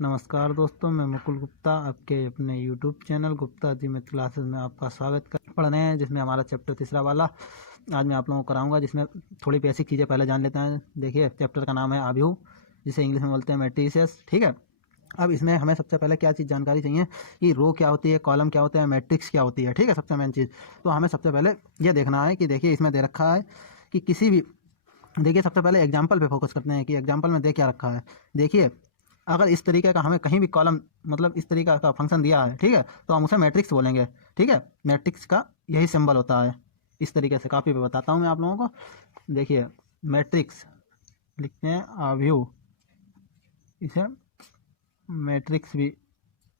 नमस्कार दोस्तों, मैं मुकुल गुप्ता आपके अपने YouTube channel Gupta ji math classes में आपका स्वागत कर पढ़ रहे हैं, जिसमें हमारा चैप्टर तीसरा वाला आज मैं आप लोगों को कराऊंगा, जिसमें थोड़ी बेसिक चीज़ें पहले जान लेते हैं। देखिए, चैप्टर का नाम है आव्यूह, जिसे इंग्लिश में बोलते हैं मैट्रिसेस। ठीक है, अब इसमें हमें सबसे पहले क्या चीज़ जानकारी चाहिए कि रो क्या होती है, कॉलम क्या होता है, मैट्रिक्स क्या होती है। ठीक है, सबसे मेन चीज़ तो हमें सबसे पहले ये देखना है कि देखिए इसमें दे रखा है कि किसी भी, देखिए सबसे पहले एग्जाम्पल पे फोकस करते हैं कि एग्जाम्पल में दे क्या रखा है। देखिए, अगर इस तरीके का हमें कहीं भी कॉलम मतलब इस तरीके का फंक्शन दिया है, ठीक है, तो हम उसे मैट्रिक्स बोलेंगे। ठीक है, मैट्रिक्स का यही सिंबल होता है। इस तरीके से कॉपी पे बताता हूँ मैं आप लोगों को। देखिए, मैट्रिक्स लिखते हैं आव्यूह, इसे मैट्रिक्स भी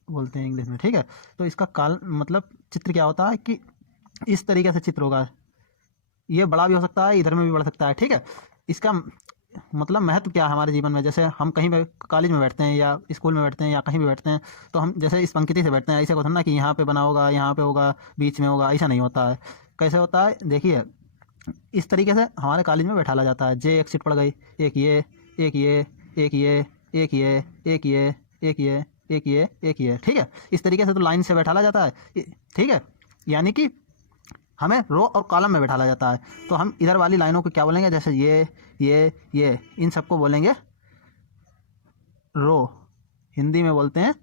बोलते हैं इंग्लिश में। ठीक है, तो इसका काल मतलब चित्र क्या होता है कि इस तरीके से चित्र होगा। ये बड़ा भी हो सकता है, इधर में भी बढ़ सकता है। ठीक है, इसका मतलब महत्व क्या है हमारे जीवन में। जैसे हम कहीं भी कॉलेज में बैठते हैं या स्कूल में बैठते हैं या कहीं भी बैठते हैं, तो हम जैसे इस पंक्ति से बैठते हैं, ऐसे होता है ना कि यहाँ पे बना होगा, यहाँ पे होगा, बीच में होगा, ऐसा नहीं होता है। कैसे होता है, देखिए इस तरीके से हमारे कॉलेज में बैठाला जाता है। जे एक सीट पड़ गई, एक ये, एक ये, एक ये, एक ये, एक ये, एक ये, एक ये, एक ये। ठीक है, इस तरीके से तो लाइन से बैठाला जाता है। ठीक है, यानी कि हमें रो और कॉलम में बैठाला जाता है। तो हम इधर वाली लाइनों को क्या बोलेंगे, जैसे ये इन सबको बोलेंगे रो, हिंदी में बोलते हैं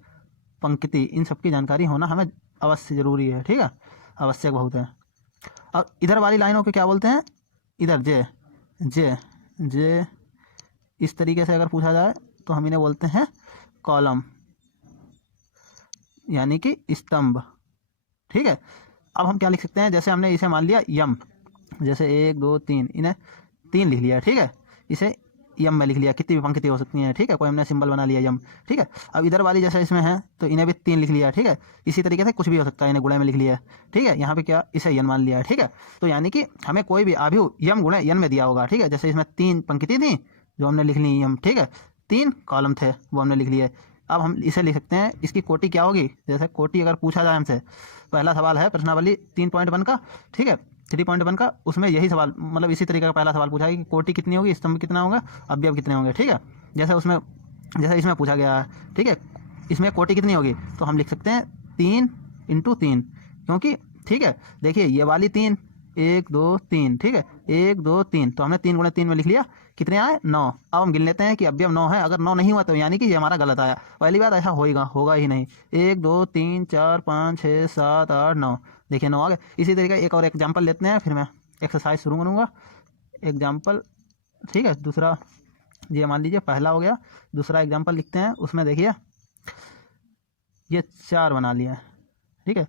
पंक्ति। इन सबकी जानकारी होना हमें अवश्य ज़रूरी है। ठीक है, आवश्यक बहुत है। अब इधर वाली लाइनों को क्या बोलते हैं, इधर जे जे जे इस तरीके से अगर पूछा जाए तो हम इन्हें बोलते हैं कॉलम, यानी कि स्तंभ। ठीक है, अब हम क्या लिख सकते हैं, जैसे हमने इसे मान लिया यम, जैसे 1 2 3, इन्हें 3 लिख लिया। ठीक है, इसे यम में लिख लिया, कितनी भी पंक्ति हो सकती हैं। ठीक है, कोई हमने सिंबल बना लिया यम। ठीक है, अब इधर वाली जैसे इसमें है तो इन्हें भी 3 लिख लिया। ठीक है, इसी तरीके से कुछ भी हो सकता है, इन्हें गुणे में लिख लिया। ठीक है, यहाँ पे क्या इसे यन मान लिया। ठीक है, तो यानी कि हमें कोई भी आव्यूह यम गुणे यन में दिया होगा। ठीक है, जैसे इसमें 3 पंक्ति थी जो हमने लिख ली यम। ठीक है, 3 कॉलम थे वो हमने लिख लिए। अब हम इसे लिख सकते हैं, इसकी कोटि क्या होगी। जैसे कोटि अगर पूछा जाए हमसे, पहला सवाल है प्रश्नावली 3.1 का। ठीक है, 3.1 का, उसमें यही सवाल मतलब इसी तरीके का पहला सवाल पूछा है कि कोटि कितनी होगी, स्तंभ कितना होगा, अवयव कितने होंगे। ठीक है, जैसे उसमें जैसे इसमें पूछा गया है। ठीक है, इसमें कोटि कितनी होगी, तो हम लिख सकते हैं 3 × 3, क्योंकि ठीक है, देखिए ये वाली 3, 1 2 3। ठीक है, 1 2 3, तो हमने 3 × 3 में लिख लिया, कितने आए 9। अब हम गिन लेते हैं कि अवयव 9 है। अगर 9 नहीं हुआ तो यानी कि ये हमारा गलत आया। पहली बात ऐसा होगा ही नहीं। 1 2 3 4 5 6 7 8 9, देखिए 9 आ गए। इसी तरीके एक और एग्जाम्पल लेते हैं, फिर मैं एक्सरसाइज शुरू करूँगा। एग्जाम्पल, ठीक है, दूसरा ये मान लीजिए पहला हो गया, दूसरा एग्जाम्पल लिखते हैं। उसमें देखिए ये 4 बना लिया है। ठीक है,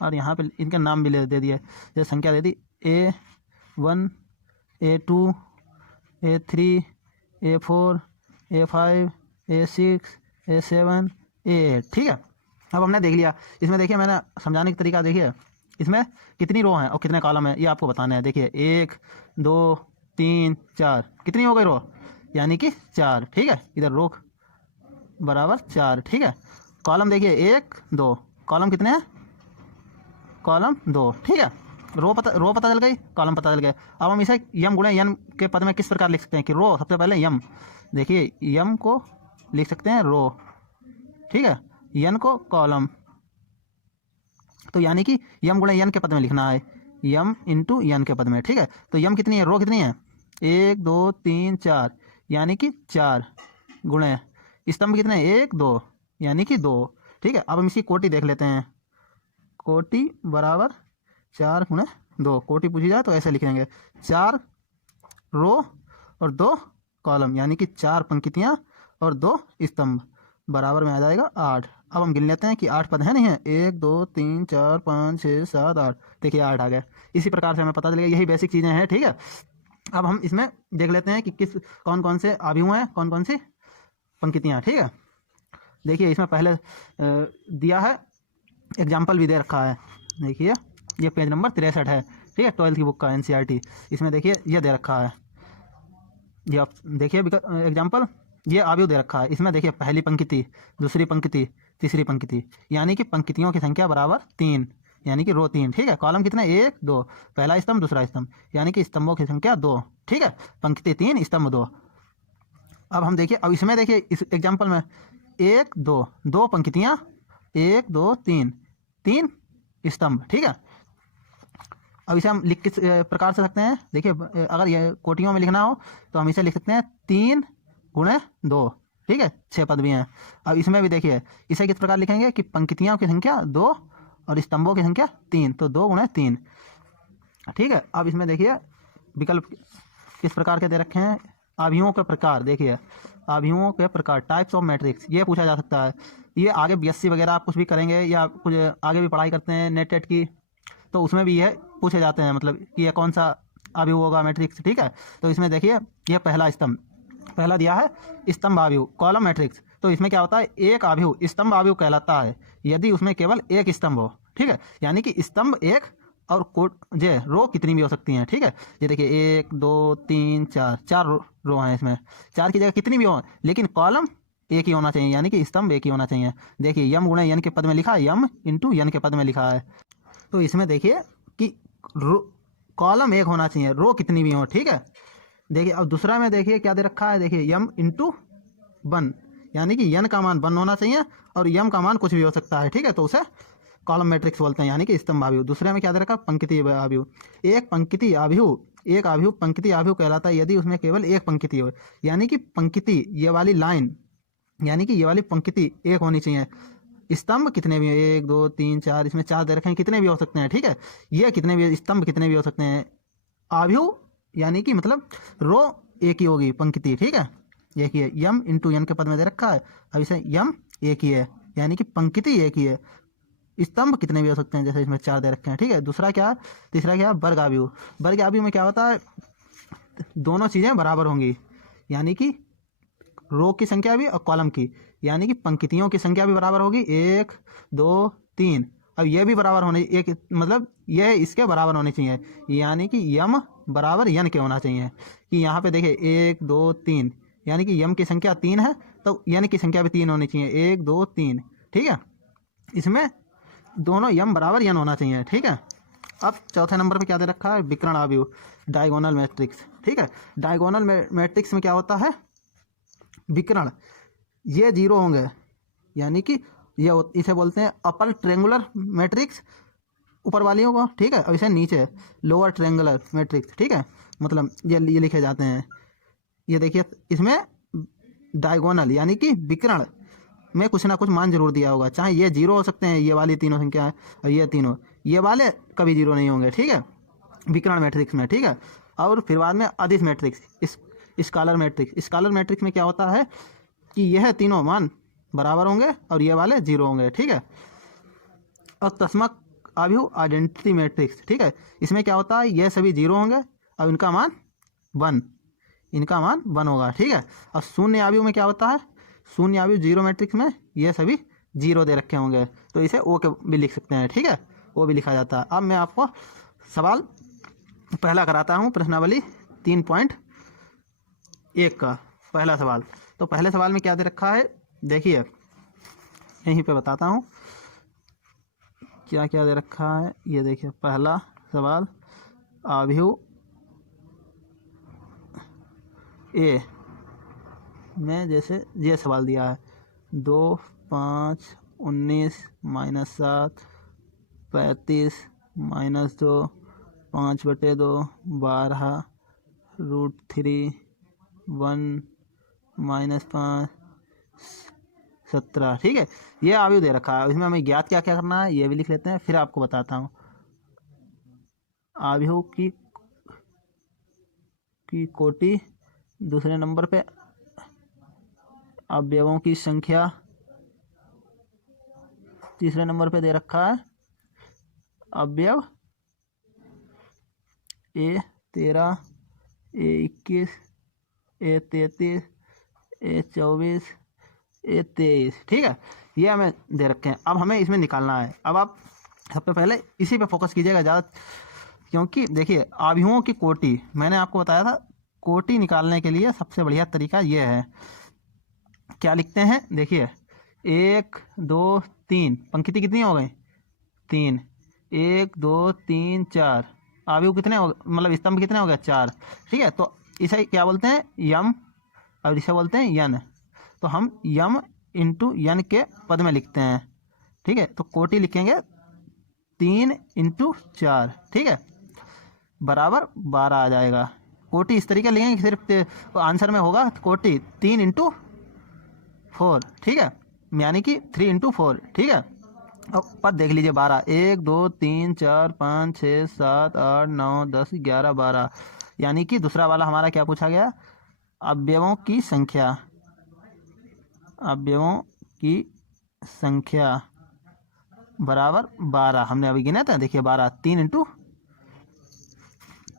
और यहाँ पे इनके नाम भी दे दिए, जैसे संख्या दे दी A1 A2 A3 A4 A5 A6 A7 A8। ठीक है, अब हमने देख लिया। इसमें देखिए मैंने समझाने का तरीका देखिए, इसमें कितनी रो हैं और कितने कॉलम हैं ये आपको बताना है। देखिए 1 2 3 4, कितनी हो गई रो, यानी कि 4। ठीक है, इधर रो बराबर 4। ठीक है, कॉलम देखिए 1 2, कॉलम कितने हैं, कॉलम 2। ठीक है, रो पता चल गई, कॉलम पता चल गए। अब हम इसे यम गुणे यन के पद में किस प्रकार लिख सकते हैं कि रो, सबसे पहले यम, देखिए यम को लिख सकते हैं रो। ठीक है, यन को कॉलम, तो यानी कि यम गुणे यन के पद में लिखना है, यम इंटू यन के पद में। ठीक है, तो यम कितनी है, रो कितनी है, 1 2 3 4, यानी कि 4 गुणे स्तंभ कितने 1 2, यानी कि 2। ठीक है, अब हम इसकी कोटि देख लेते हैं। कोटि बराबर 4 × 2, कोटि पूछी जाए तो ऐसे लिखेंगे, 4 रो और 2 कॉलम, यानी कि 4 पंक्तियाँ और 2 स्तंभ, बराबर में आ जाएगा 8। अब हम गिन लेते हैं कि 8 पद है, नहीं है, 1 2 3 4 5 6 7 8, देखिए 8 आ गए। इसी प्रकार से हमें पता चलेगा, यही बेसिक चीज़ें हैं। ठीक है, अब हम इसमें देख लेते हैं कि कौन कौन से आव्यूह हैं, कौन कौन सी पंक्तियाँ। ठीक है, देखिए इसमें पहले दिया है, एग्जाम्पल भी दे रखा है। देखिए ये पेज नंबर 63 है। ठीक है, 12th की बुक का NCERT, इसमें देखिए ये दे रखा है, ये आप देखिए एग्जाम्पल, ये आव्यूह दे रखा है। इसमें देखिए पहली पंक्ति, दूसरी पंक्ति, तीसरी पंक्ति, यानी कि पंक्तियों की संख्या बराबर 3, यानी कि रो 3। ठीक है, कॉलम कितने 1 2, पहला स्तंभ दूसरा स्तंभ, यानी कि स्तंभों की संख्या 2। ठीक है, पंक्ति 3 स्तंभ 2। अब हम देखिए, अब इसमें देखिए इस एग्जाम्पल में 1 2 2 पंक्तियाँ, 1 2 3 3 स्तंभ, ठीक है। अब इसे हम लिख किस प्रकार से सकते हैं, देखिए अगर ये कोटियों में लिखना हो तो हम इसे लिख सकते हैं 3 गुणे 2, ठीक है, 6 पद भी हैं। अब इसमें भी देखिए इसे किस प्रकार लिखेंगे कि पंक्तियों की संख्या 2 और स्तंभों की संख्या 3, तो 2 गुणे 3, ठीक है। अब इसमें देखिए विकल्प किस प्रकार के दे रखे हैं, अवयवों के प्रकार, देखिए अवयवों के प्रकार, टाइप्स ऑफ मैट्रिक्स, ये पूछा जा सकता है। ये आगे बीएससी वगैरह आप कुछ भी करेंगे या कुछ आगे भी पढ़ाई करते हैं नेट टेट की, तो उसमें भी ये पूछे जाते हैं, मतलब कि ये कौन सा अवयव होगा मैट्रिक्स, ठीक है। तो इसमें देखिए ये पहला स्तंभ, पहला दिया है स्तंभ अवयव कॉलम मैट्रिक्स, तो इसमें क्या होता है, एक अवयव स्तंभ अवयव कहलाता है यदि उसमें केवल एक स्तंभ हो, ठीक है, यानी कि स्तंभ एक और कोट जे रो कितनी भी हो सकती हैं, ठीक है। ये देखिए 1 2 3 4 4 रो हैं, इसमें 4 की जगह कितनी भी हो, लेकिन कॉलम एक ही होना चाहिए, यानी कि स्तंभ एक ही होना चाहिए। देखिए यम गुणे यन के पद में लिखा है, यम इंटू यन के पद में लिखा है, तो इसमें देखिए कि रो कॉलम एक होना चाहिए, रो कितनी भी हो, ठीक है। देखिए अब दूसरा में देखिए क्या दे रखा है, देखिए यम इंटू 1, यानी कि यन का मान 1 होना चाहिए और यम का मान कुछ भी हो सकता है, ठीक है, तो उसे कॉलम मैट्रिक्स बोलते हैं, यानी कि स्तंभ अवयव। दूसरे में क्या दे रखा, पंक्ति अवयव, एक पंक्ति अवयव, एक अवयव पंक्ति अवयव कहलाता है यदि उसमें केवल एक पंक्ति हो, यानी कि पंक्ति ये वाली लाइन, यानी कि ये वाली पंक्ति एक होनी चाहिए। स्तंभ कितने भी हैं, 1 2 3 4, इसमें 4 दे रखे हैं, कितने भी हो सकते हैं, ठीक है। ये कितने भी स्तंभ कितने भी हो सकते हैं, अवयव यानी कि मतलब रो एक ही होगी, पंक्ति, ठीक है। एक ही है, यम इंटू यन के पद में दे रखा है, अब इसे यम एक ही है, यानी कि पंक्ति एक ही है। स्तंभ कितने भी हो सकते हैं, जैसे इसमें 4 दे रखे हैं, ठीक है। दूसरा क्या है, तीसरा क्या है, वर्ग अवयव। वर्ग अवयव में क्या होता है, दोनों चीज़ें बराबर होंगी, यानी कि रो की संख्या भी और कॉलम की, यानी कि पंक्तियों की संख्या भी बराबर होगी, 1 2 3। अब ये भी बराबर होने, एक मतलब ये इसके बराबर होने चाहिए, यानी कि यम बराबर यन के होना चाहिए। कि यहाँ पे देखिए 1 2 3, यानी कि यम की संख्या 3 है तो यन की संख्या भी 3 होनी चाहिए, 1 2 3, ठीक है। इसमें दोनों यम बराबर यन होना चाहिए, ठीक है। अब चौथे नंबर पे क्या दे रखा है, विकर्ण अवयव, डायगोनल मैट्रिक्स, ठीक है। डायगोनल मैट्रिक्स में क्या होता है, विकर्ण, ये 0 होंगे, यानी कि ये इसे बोलते हैं अपर ट्रेंगुलर मैट्रिक्स, ऊपर वालियों को, ठीक है। और इसे नीचे लोअर ट्रेंगुलर मैट्रिक्स, ठीक है, मतलब ये लिखे जाते हैं। ये देखिए इसमें डायगोनल यानी कि विकर्ण में कुछ ना कुछ मान जरूर दिया होगा, चाहे ये 0 हो सकते हैं, ये वाली तीनों संख्या है, और ये तीनों, ये वाले कभी 0 नहीं होंगे, ठीक है, विकर्ण मैट्रिक्स में, ठीक है। और फिर बाद में अदिश matrix, scalar matrix, scalar matrix में क्या होता है कि यह तीनों मान बराबर होंगे और ये वाले 0 होंगे, ठीक है। और तस्मक अवयव आइडेंटिटी मैट्रिक्स, ठीक है, इसमें क्या होता है, ये सभी 0 होंगे और इनका मान 1, इनका मान 1 होगा, ठीक है। और शून्य अवयव में क्या होता है, शून्य अवयव 0 मैट्रिक्स में ये सभी 0 दे रखे होंगे, तो इसे ओ के भी लिख सकते हैं, ठीक है, वो भी लिखा जाता है। अब मैं आपको सवाल पहला कराता हूँ, प्रश्नावली 3.1 का पहला सवाल। तो पहले सवाल में क्या दे रखा है, देखिए यहीं पे बताता हूँ क्या क्या दे रखा है। ये देखिए पहला सवाल, अवयव ए में जैसे ये सवाल दिया है, 2 5 19 -7 35 -2 5/2 12 √3 1 -5 17, ठीक है। ये अवयव दे रखा है, इसमें हमें ज्ञात क्या क्या करना है ये भी लिख लेते हैं, फिर आपको बताता हूँ। अवयव की कोटि, दूसरे नंबर पे अवयवों की संख्या, तीसरे नंबर पे दे रखा है अवयव A13 A21 A33 A24 A23, ठीक है, ये हमें दे रखे हैं। अब हमें इसमें निकालना है। अब आप सबसे पहले इसी पे फोकस कीजिएगा ज़्यादा, क्योंकि देखिए अवयवों की कोटि, मैंने आपको बताया था कोटि निकालने के लिए सबसे बढ़िया तरीका ये है, क्या लिखते हैं, देखिए 1 2 3, पंक्ति कितनी हो गई, 3, 1 2 3 4, अवयव कितने हो, मतलब स्तंभ कितने हो गए, 4, ठीक है। तो इसे क्या बोलते हैं, यम और इसे बोलते हैं यन। तो हम यम इंटू यन के पद में लिखते हैं, ठीक है। तो कोटि लिखेंगे 3 इंटू 4, ठीक है, बराबर 12 आ जाएगा। कोटि इस तरीके लिखेंगे सिर्फ आंसर में होगा कोटि 3 इंटू 4, ठीक है, यानी कि 3 इंटू 4, ठीक है। अब पद देख लीजिए 12, 1 2 3 4 5 6 7 8 9 10 11 12, यानी कि दूसरा वाला हमारा क्या पूछा गया, अवयवों की संख्या, अवयवों की संख्या बराबर 12 हमने अभी गिना था, देखिए 12, 3 इंटू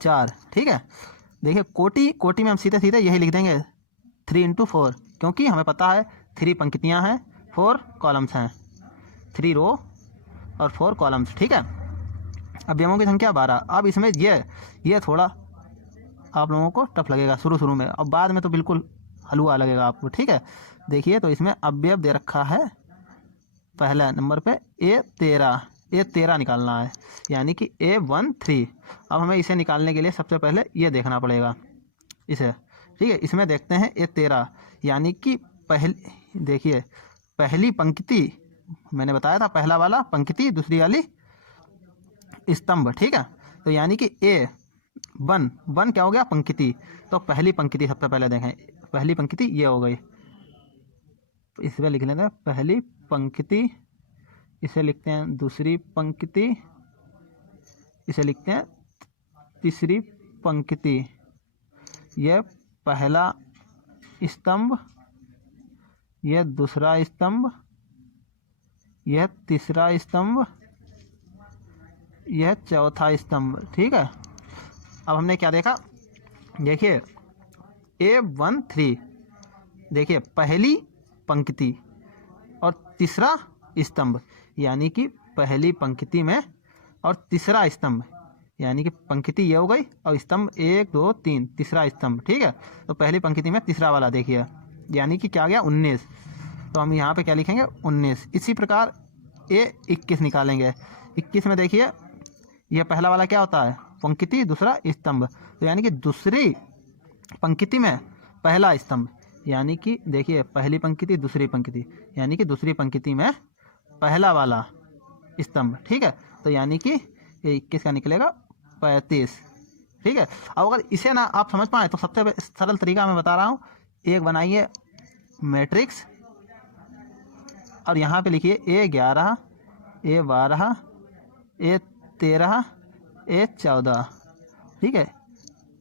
4, ठीक है। देखिए कोटि में हम सीधे सीधे यही लिख देंगे 3 इंटू 4, क्योंकि हमें पता है 3 पंक्तियां हैं, 4 कॉलम्स हैं, 3 रो और 4 कॉलम्स, ठीक है। अवयवों की संख्या 12। अब इसमें ये थोड़ा आप लोगों को टफ लगेगा शुरू में, और बाद में तो बिल्कुल हलवा लगेगा आपको, ठीक है। देखिए तो इसमें अवयव दे रखा है पहला नंबर पे A13 निकालना है, यानी कि A13। अब हमें इसे निकालने के लिए सबसे पहले ये देखना पड़ेगा इसे, ठीक है। इसमें देखते हैं A13, यानी कि देखिए पहली पंक्ति मैंने बताया था, पहला वाला पंक्ति, दूसरी वाली स्तंभ, ठीक है। तो यानी कि वन क्या हो गया, पंक्ति। तो पहली पंक्ति सबसे पहले देखें, पहली पंक्ति ये हो गई, इसमें लिख लेते हैं पहली पंक्ति, इसे लिखते हैं दूसरी पंक्ति, इसे लिखते हैं तीसरी पंक्ति, यह पहला स्तंभ, यह दूसरा स्तंभ, यह तीसरा स्तंभ, यह चौथा स्तंभ, ठीक है। अब हमने क्या देखा, देखिए A13, देखिए पहली पंक्ति और तीसरा स्तंभ, यानी कि पहली पंक्ति में और तीसरा स्तंभ, यानी कि पंक्ति ये हो गई और स्तंभ 1 2 3, तीसरा स्तंभ, ठीक है। तो पहली पंक्ति में तीसरा वाला देखिए, यानी कि क्या आ गया 19। तो हम यहाँ पे क्या लिखेंगे 19। इसी प्रकार A21 निकालेंगे। 21 में देखिए यह पहला वाला क्या होता है, पंक्ति, दूसरा स्तंभ, तो यानी कि दूसरी पंक्ति में पहला स्तंभ, यानी कि देखिए पहली पंक्ति दूसरी पंक्ति, यानी कि दूसरी पंक्ति में पहला वाला स्तंभ, ठीक है। तो यानी कि 21 का निकलेगा 35, ठीक है। अब अगर इसे ना आप समझ पाए तो सबसे सरल तरीका मैं बता रहा हूँ, एक बनाइए मैट्रिक्स और यहाँ पे लिखिए A11 A12 A13 A14, ठीक है,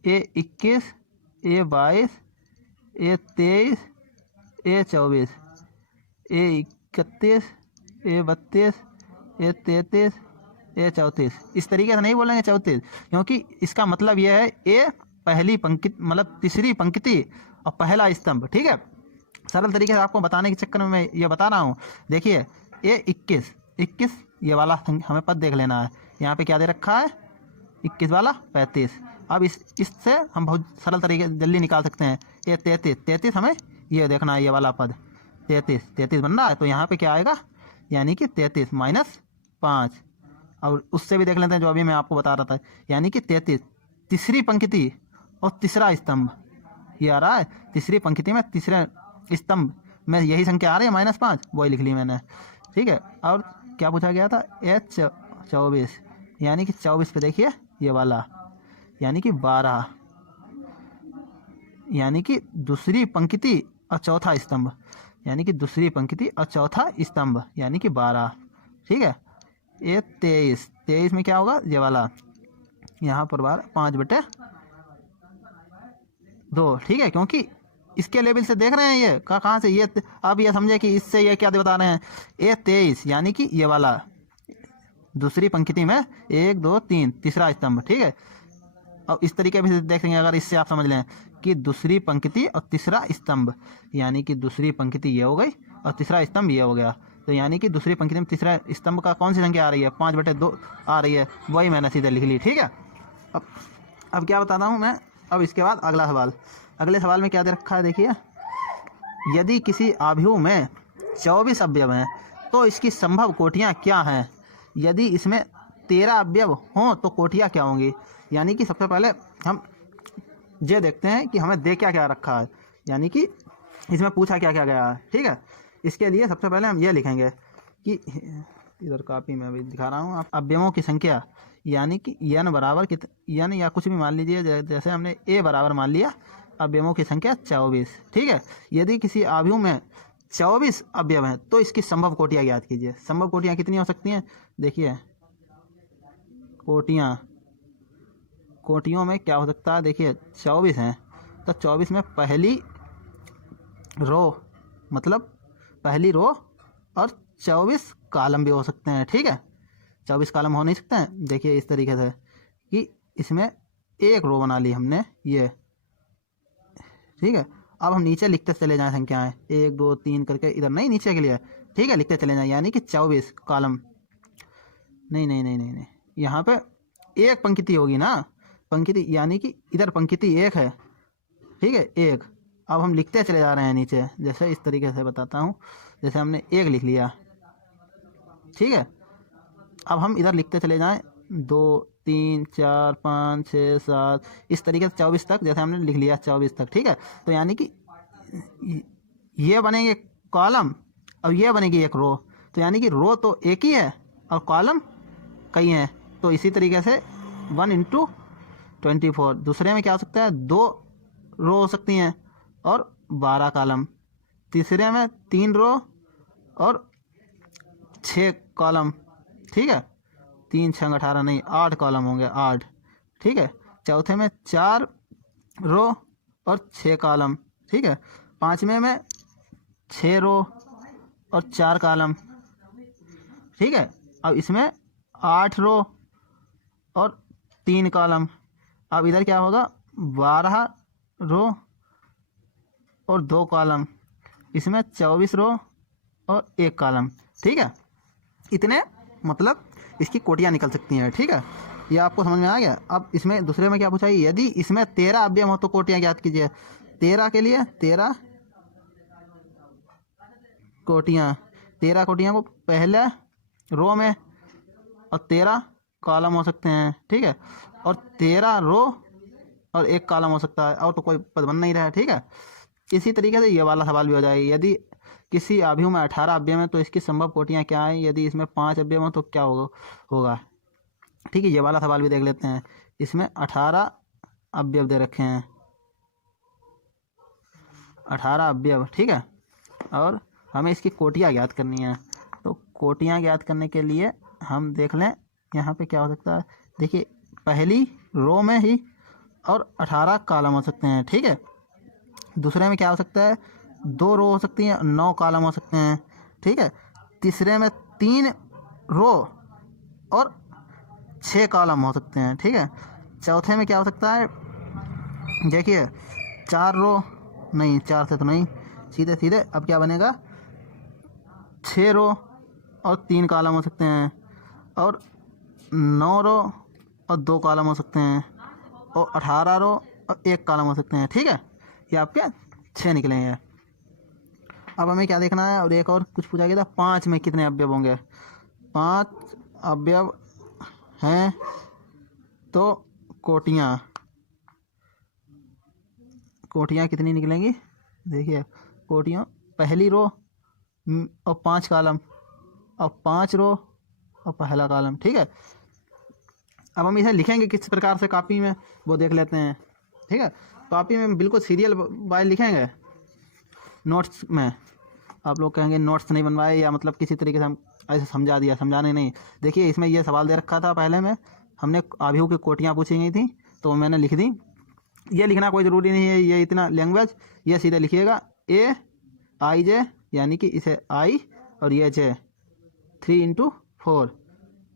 A21 A22 A23 A24 A31 A32 A33 A34। इस तरीके से नहीं बोलेंगे 34, क्योंकि इसका मतलब यह है ए पहली पंक्ति मतलब तीसरी पंक्ति और पहला स्तंभ, ठीक है। सरल तरीके से आपको बताने के चक्कर में मैं ये बता रहा हूँ। देखिए A21 ये वाला हमें पद देख लेना है, यहाँ पे क्या दे रखा है 21 वाला 35। अब इससे हम बहुत सरल तरीके जल्दी निकाल सकते हैं। ये 33 हमें ये देखना है, ये वाला पद 33 बन रहा है, तो यहाँ पे क्या आएगा, यानी कि 33 माइनस 5। और उससे भी देख लेते हैं जो अभी मैं आपको बता रहा था, यानी कि 33 तीसरी पंक्ति और तीसरा स्तंभ, ये आ रहा है तीसरी पंक्ति में तीसरे स्तंभ में यही संख्या आ रही है -5, वही लिख ली मैंने, ठीक है। और क्या पूछा गया था A24, यानी कि 24 पे देखिए ये वाला, यानी कि 12, यानी कि दूसरी पंक्ति और चौथा स्तंभ, यानी कि दूसरी पंक्ति और चौथा स्तंभ, यानी कि 12, ठीक है। A23 में क्या होगा, ये वाला यहाँ पर 5/2, ठीक है, क्योंकि इसके लेवल से देख रहे हैं ये कहाँ से, ये अब ये समझे कि इससे ये क्या बता रहे हैं, A23 यानी कि ये वाला दूसरी पंक्ति में 1 2 3 तीसरा स्तंभ, ठीक है। अब इस तरीके भी देखेंगे, अगर इससे आप समझ लें कि दूसरी पंक्ति और तीसरा स्तंभ, यानी कि दूसरी पंक्ति ये हो गई और तीसरा स्तंभ ये हो गया, तो यानी कि दूसरी पंक्ति में तीसरा स्तंभ का कौन सी संख्या आ रही है, 5/2 आ रही है, वही मैंने सीधे लिख ली, ठीक है। अब क्या बताता हूँ मैं, अब इसके बाद अगला सवाल, अगले सवाल में क्या दे रखा है, देखिए यदि किसी अवयव में 24 अवयव हैं तो इसकी संभव कोटियाँ क्या हैं, यदि इसमें 13 अवयव हों तो कोटियाँ क्या होंगी। यानी कि सबसे पहले हम ये देखते हैं कि हमें दे क्या क्या रखा है, यानी कि इसमें पूछा क्या क्या गया है, ठीक है। इसके लिए सबसे पहले हम ये लिखेंगे कि इधर कॉपी में अभी दिखा रहा हूँ आप, अवयवों की संख्या यानी कि n बराबर n या कुछ भी मान लीजिए, जैसे हमने a बराबर मान लिया अवयवों की संख्या 24, ठीक है। यदि किसी अवयव में 24 अवयव हैं तो इसकी संभव कोटियाँ ज्ञात कीजिए। संभव कोटियाँ कितनी हो सकती हैं, देखिए कोटियों में क्या हो सकता है, देखिए 24 हैं तो 24 में पहली रो और 24 कॉलम भी हो सकते हैं, ठीक है। 24 कॉलम हो नहीं सकते हैं, देखिए इस तरीके से कि इसमें एक रो बना ली हमने ये, ठीक है। अब हम नीचे लिखते चले जाएं संख्याएं 1 2 3 करके, इधर नहीं नीचे के लिए, ठीक है, लिखते चले जाएं। यानी कि 24 कॉलम, नहीं, यहाँ पे एक पंक्ति होगी ना, पंक्ति यानी कि इधर पंक्ति एक है, ठीक है, एक। अब हम लिखते चले जा रहे हैं नीचे, जैसे इस तरीके से बताता हूँ, जैसे हमने एक लिख लिया, ठीक है। अब हम इधर लिखते चले जाएं 2 3 4 5 6 7 इस तरीके से 24 तक, जैसे हमने लिख लिया 24 तक, ठीक है। तो यानी कि ये बनेंगे कॉलम और ये बनेगी एक रो, तो यानी कि रो तो एक ही है और कॉलम कई हैं। तो इसी तरीके से 1 × 24, दूसरे में क्या हो सकता है, 2 रो हो सकती हैं और 12 कॉलम, तीसरे में 3 रो और 6 कॉलम, ठीक है। 3 6 18 नहीं 8 कॉलम होंगे, 8, ठीक है। चौथे में 4 रो और 6 कॉलम, ठीक है। पाँचवें में 6 रो और 4 कॉलम, ठीक है। अब इसमें 8 रो और 3 कॉलम। अब इधर क्या होगा, 12 रो और 2 कॉलम, इसमें 24 रो और 1 कॉलम, ठीक है। इतने मतलब इसकी कोटियाँ निकल सकती हैं, ठीक है। ये आपको समझ में आ गया। अब इसमें दूसरे में क्या पूछा है, यदि इसमें 13 अवयव हो तो कोटियाँ ज्ञात कीजिए। 13 के लिए 13 कोटियाँ को पहले रो में और 13 कॉलम हो सकते हैं, ठीक है। और 13 रो और 1 कॉलम हो सकता है, और तो कोई पद बन नहीं रहा है, ठीक है। इसी तरीके से ये वाला सवाल भी हो जाएगा, यदि किसी अवयव में 18 अवयव हैं तो इसकी संभव कोटियाँ क्या हैं, यदि इसमें 5 अवयव हैं तो क्या होगा, ठीक है। ये वाला सवाल भी देख लेते हैं। इसमें 18 अवयव दे रखे हैं, 18 अवयव, ठीक है। और हमें इसकी कोटियाँ ज्ञात करनी है। तो कोटियाँ ज्ञात करने के लिए हम देख लें यहाँ पे क्या हो सकता है, देखिए पहली रो में ही और 18 कॉलम हो सकते हैं, ठीक है। दूसरे में क्या हो सकता है, 2 रो हो सकती हैं, 9 कॉलम हो सकते हैं, ठीक है। तीसरे में 3 रो और 6 कॉलम हो सकते हैं, ठीक है। चौथे में क्या हो सकता है, देखिए 4 रो नहीं, 4 से तो नहीं, सीधे अब क्या बनेगा, 6 रो और 3 कॉलम हो सकते हैं, और 9 रो और 2 कॉलम हो सकते हैं, और 18 रो और 1 कॉलम हो सकते हैं, ठीक है। ये आपके 6 निकलेंगे। अब हमें क्या देखना है, और एक और कुछ पूछा गया था, 5 में कितने अवयव होंगे। 5 अवयव हैं तो कोटियाँ कितनी निकलेंगी, देखिए कोटियाँ पहली रो और 5 कॉलम और 5 रो और पहला कॉलम, ठीक है। अब हम इसे लिखेंगे किस प्रकार से कॉपी में, वो देख लेते हैं, ठीक है। कॉपी में बिल्कुल सीरियल वाइज लिखेंगे। नोट्स में आप लोग कहेंगे नोट्स नहीं बनवाए, या मतलब किसी तरीके से हम ऐसे समझा दिया, समझाने नहीं। देखिए इसमें ये सवाल दे रखा था, पहले में हमने अवयव की कोटियाँ पूछी गई थी तो मैंने लिख दी। ये लिखना कोई ज़रूरी नहीं है, ये इतना लैंग्वेज, ये सीधे लिखिएगा AIJ, यानी कि इसे I और ये J, 3 × 4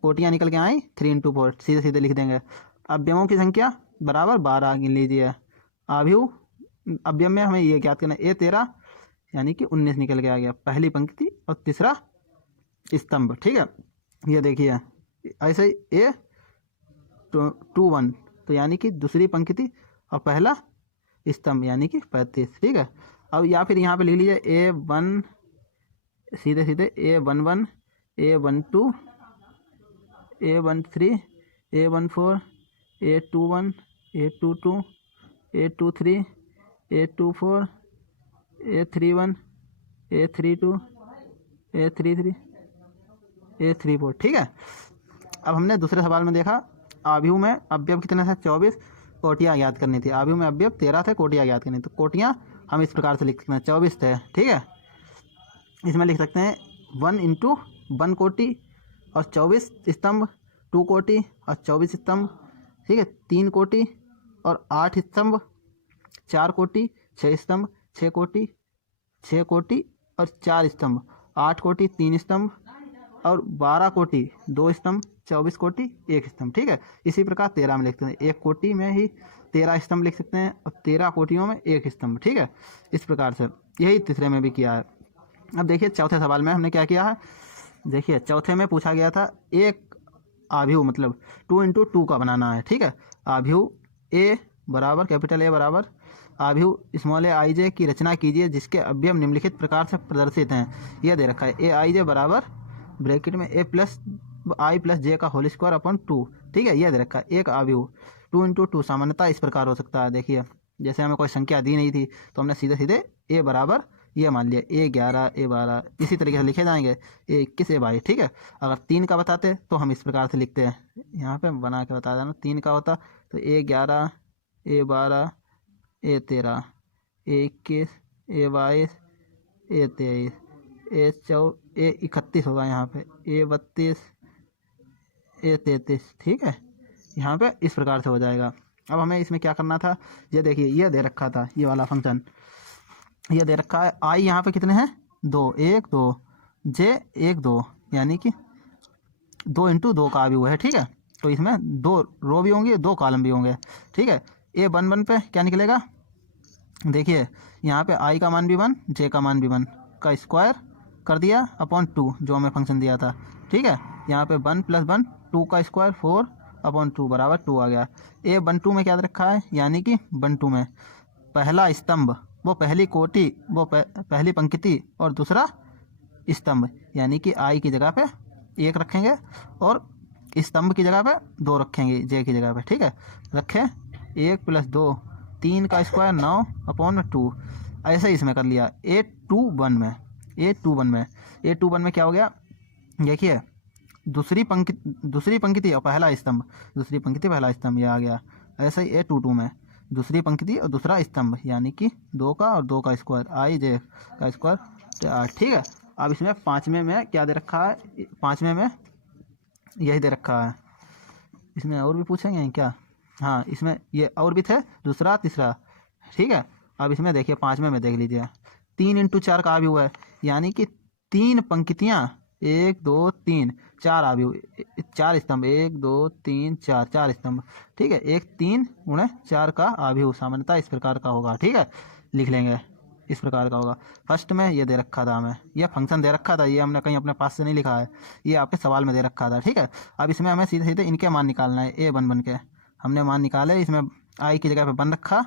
कोटियाँ निकल के आई, 3 × 4 सीधे लिख देंगे। अवयवों की संख्या बराबर 12 गिन लीजिए। अवयव में हमें ये ज्ञात करना है, A13 यानी कि 19 निकल के आ गया, पहली पंक्ति और तीसरा स्तंभ, ठीक है। ये देखिए ऐसे ही A21 तो यानी कि दूसरी पंक्ति और पहला स्तंभ यानी कि 35, ठीक है। अब या फिर यहाँ पे लिख लीजिए A1, सीधे A11 A12 A13 A14 A21 A22 A23 A24 A31 A32 A33 A34, ठीक है। अब हमने दूसरे सवाल में देखा आव्यूह में अवयव कितने थे, 24, कोटियाँ ज्ञात करनी थी। आव्यूह में अवयव 13 थे, कोटियाँ ज्ञात करनी, तो कोटियाँ हम इस प्रकार से लिख सकते हैं, 24 थे, ठीक है। इसमें लिख सकते हैं 1 × 1 कोटि और 24 स्तंभ, 2 कोटि और 24 स्तंभ, ठीक है, 3 कोटि और 8 स्तंभ, 4 कोटि 6 स्तंभ, 6 कोटि 6 कोटि और 4 स्तंभ, 8 कोटि 3 स्तंभ और 12 कोटि 2 स्तंभ, 24 कोटि 1 स्तंभ, ठीक है। इसी प्रकार 13 में लिखते हैं, 1 कोटि में ही 13 स्तंभ लिख सकते हैं और 13 कोटियों में 1 स्तंभ, ठीक है। इस प्रकार से यही तीसरे में भी किया है। अब देखिए चौथे सवाल में हमने क्या किया है, देखिए चौथे में पूछा गया था एक आव्यूह मतलब 2 × 2 का बनाना है, ठीक है। आव्यूह ए बराबर कैपिटल ए बराबर आव्यूह स्मॉल ए आई जे की रचना कीजिए जिसके अवयव निम्नलिखित प्रकार से प्रदर्शित हैं। यह दे रखा है ए आई जे बराबर ब्रैकेट में ए प्लस आई प्लस जे का होल स्क्वायर अपॉन 2, ठीक है। यह दे रखा है एक आव्यूह 2 × 2 सामान्यतः इस प्रकार हो सकता है। देखिए जैसे हमें कोई संख्या दी नहीं थी तो हमने सीधे सीधे ए बराबर ये मान लिया A11 A12, इसी तरीके से लिखे जाएंगे A21 A22, ठीक है। अगर 3 का बताते तो हम इस प्रकार से लिखते हैं, यहाँ पे बना के बता देना। 3 का होता तो A11 A12 A13 A21 A22 A23 A31 होगा, यहाँ पे A32 A33, ठीक है। यहाँ पे इस प्रकार से हो जाएगा। अब हमें इसमें क्या करना था, ये देखिए ये दे रखा था ये वाला फंक्शन, ये दे रखा है आई यहाँ पे कितने हैं 2 1 2 जे 1 2, यानी कि 2 × 2 का आव्यूह है, ठीक है। तो इसमें 2 रो भी होंगे 2 कॉलम भी होंगे, ठीक है। A11 पे क्या निकलेगा, देखिए यहाँ पे आई का मान भी 1 जे का मान भी 1 का स्क्वायर कर दिया अपॉन 2 जो हमें फंक्शन दिया था, ठीक है। यहाँ पे 1 + 1 2 का स्क्वायर 4 अपॉन 2 बराबर 2 आ गया। A12 में क्या रखा है, यानी कि 12 में पहला स्तंभ वो पहली कोटि वो पहली पंक्ति और दूसरा स्तंभ, यानी कि आई की जगह पे 1 रखेंगे और स्तंभ की जगह पे 2 रखेंगे जे की जगह पे, ठीक है। रखें 1 + 2 3 का स्क्वायर 9 अपॉन 2, ऐसे ही इसमें कर लिया। A21 में क्या हो गया, देखिए दूसरी पंक्ति और पहला स्तंभ, दूसरी पंक्ति पहला स्तंभ ये आ गया। ऐसे ही A22 में दूसरी पंक्ति और दूसरा स्तंभ, यानी कि 2 का और 2 का स्क्वायर आई जे का स्क्वायर 8, ठीक है। अब इसमें 5वें में क्या दे रखा है, 5वें में यही दे रखा है। इसमें और भी पूछेंगे क्या, हाँ इसमें ये और भी थे दूसरा तीसरा, ठीक है। अब इसमें देखिए 5वें में देख लीजिए 3 × 4 का आव्यूह है, यानी कि 3 पंक्तियाँ 1 2 3 4 आव्यूह 4 स्तंभ 1 2 3 4 4 स्तंभ, ठीक है। 1 3 × 4 का आव्यूह सामान्यतः इस प्रकार का होगा, ठीक है। लिख लेंगे इस प्रकार का होगा। फर्स्ट में ये दे रखा था हमें, ये फंक्शन दे रखा था, ये हमने कहीं अपने पास से नहीं लिखा है, ये आपके सवाल में दे रखा था, ठीक है। अब इसमें हमें सीधे सीधे इनके मान निकालना है। A11 के हमने मान निकाले, इसमें आई की जगह पे 1 रखा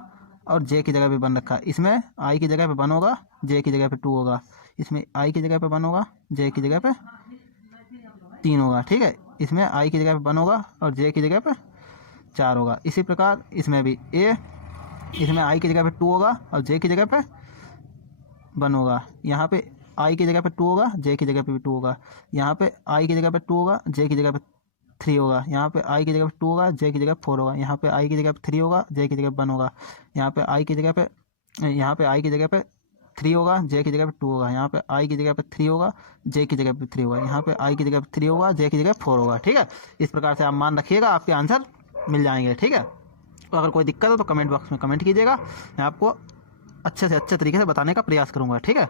और जे की जगह पे 1 रखा। इसमें आई की जगह पे 1 होगा, जे की जगह पे 2 होगा। इसमें आई की जगह पे 1 होगा, जे की जगह पे 3 होगा, ठीक है। इसमें आई की जगह पे 1 होगा और जे की जगह पे 4 होगा। इसी प्रकार इसमें भी इसमें आई की जगह पे 2 होगा और जे की जगह पे 1 होगा। यहाँ पे आई की जगह पे 2 होगा, जे की जगह पे भी 2 होगा। यहाँ पे आई की जगह पे 2 होगा, जे की जगह पे 3 होगा। यहाँ पे आई की जगह पे 2 होगा, जे की जगह पे 4 होगा। यहाँ पे आई की जगह पे 3 होगा, जे की जगह पे 1 होगा। यहाँ पे आई की जगह पे 3 होगा, जे की जगह पे 2 होगा। यहाँ पे आई की जगह पे 3 होगा, जे की जगह पे 3 होगा। यहाँ पे आई की जगह पे 3 होगा, जे की जगह पे 4 होगा, ठीक है। इस प्रकार से आप मान रखिएगा, आपके आंसर मिल जाएंगे, ठीक है। तो अगर कोई दिक्कत हो तो कमेंट बॉक्स में कमेंट कीजिएगा, मैं आपको अच्छे से अच्छे तरीके से बताने का प्रयास करूँगा, ठीक है।